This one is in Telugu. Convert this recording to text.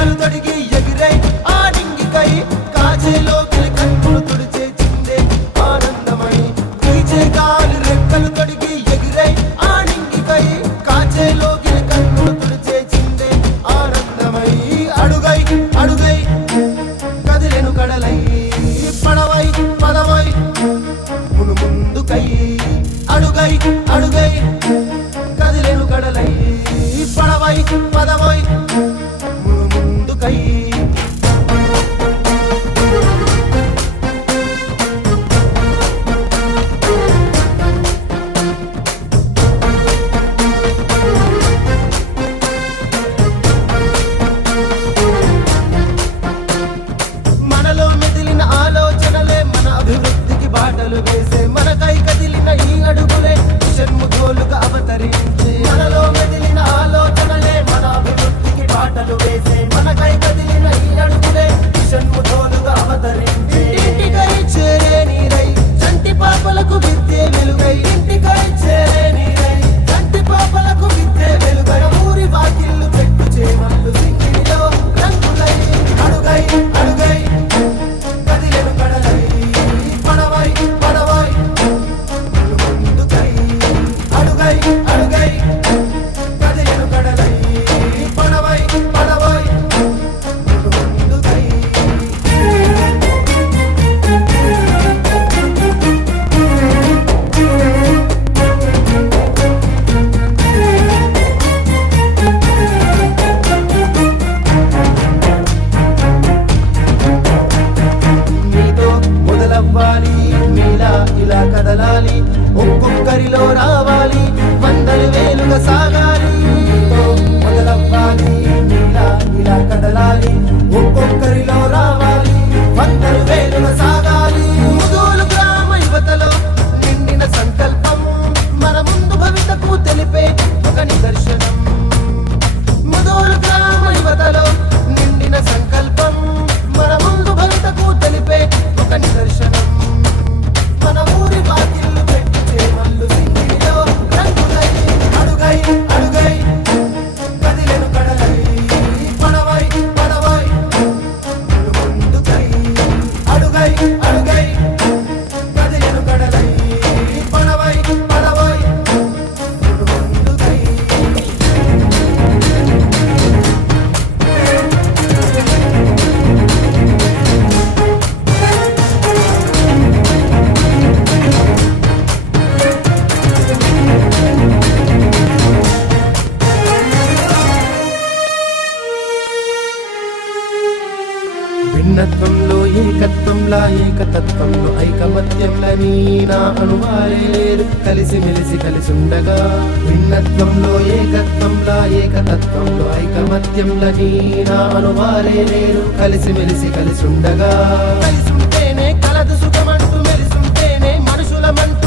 కన్నులు తొడిగి ఎగిరై ఆడింగికై కాజేలో కదలాలి ఒక్కొక్కరిలో రావాలి. ఏకతత్వంలో ఐకమత్యంలో నా అణువారే లేరు కలిసి మెలిసి కలిసుండగా భిన్నత్వంలో ఏకత్వంలా ఏకతత్వంలో ఐకమత్యంలో నా అణువారే లేరు కలిసి మెలిసి కలిసుండగా కలిసుంటేనే కలదు సుఖమంటూ మెలిసుంటేనే మనుషుల మంటూ